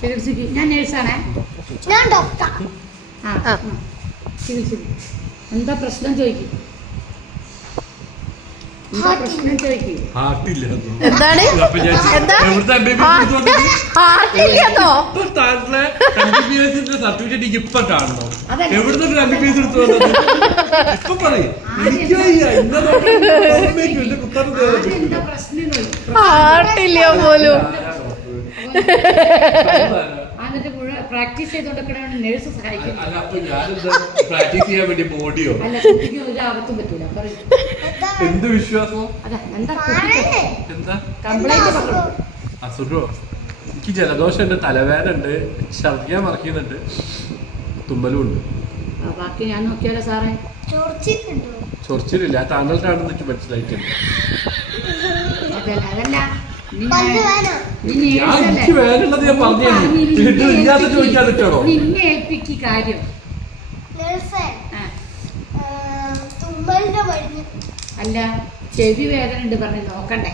ചികിത്സിക്ക്. ഞാൻ നേഴ്സാണേ. ചികിത്സിക്ക്. എന്താ പ്രശ്നം ചോദിക്കും? എന്താണ് സർട്ടിഫിക്കറ്റ് ഇപ്പൊ കാണണോ? എവിടുന്ന് MBBS എടുത്തു വന്നത് ഇപ്പൊ പറയും. ഹാർട്ടില്ല പോലും. പ്രാക്ടീസ് ചെയ്തോണ്ടൊക്കെയാണ് നേഴ്സ് സഹായിക്കുന്നത്. പ്രാക്ടീസ് ചെയ്യാൻ വേണ്ടി ബോഡിയോ അല്ല, കുട്ടിക്ക് ഒരു ആപത്തും പറ്റൂല. എന്ത് വിശ്വാസം? എന്താ അസുഖോ? എനിക്ക് ജലദോഷം ഉണ്ട്, തലവേദന ഉണ്ട്, ഛർദിക്കാൻ മറക്കുന്നുണ്ട്, തുമ്മലും ഉണ്ട്. ബാക്കി ഞാൻ നോക്കിയാലോ സാറേ? ചൊറിച്ചിലില്ല, താങ്കൾക്കാണെന്ന് എനിക്ക് മനസ്സിലായിട്ടുണ്ട്. അതല്ല, എനിക്ക് വേനുള്ളത് ഞാൻ പറഞ്ഞു. ചോദിക്കാതിട്ടോ നിന്നെ ഏൽപ്പിക്ക് കാര്യം. അല്ല, ചെവി വേദന ഉണ്ട് പറഞ്ഞു നോക്കണ്ടേ?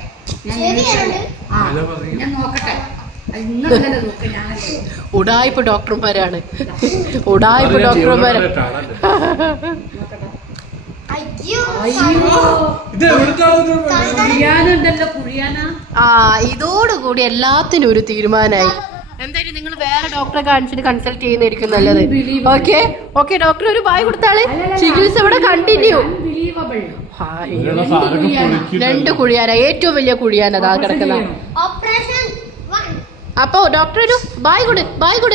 ഞാൻ നോക്കട്ടെ. ഉടായ്പ ഡോക്ടർമാരാണ്. ഉടായ്പ ഡോക്ടർമാരാണ്. ഇതോടുകൂടി എല്ലാത്തിനും ഒരു തീരുമാനമായി. എന്തായാലും നിങ്ങൾ വേറെ ഡോക്ടറെ കാണിച്ചിട്ട് കൺസൾട്ട് ചെയ്യുന്നതായിരിക്കും നല്ലത്. ഓക്കെ ഓക്കെ, ഡോക്ടർ ഒരു ബായ് കൊടുത്താള്. ചികിത്സ ഇവിടെ കണ്ടിന്യൂ. 2 കുഴിയാന, ഏറ്റവും വലിയ കുഴിയാന അതാ കിടക്കുന്ന. അപ്പൊ ഡോക്ടർ ഒരു ബായ് കൊടു.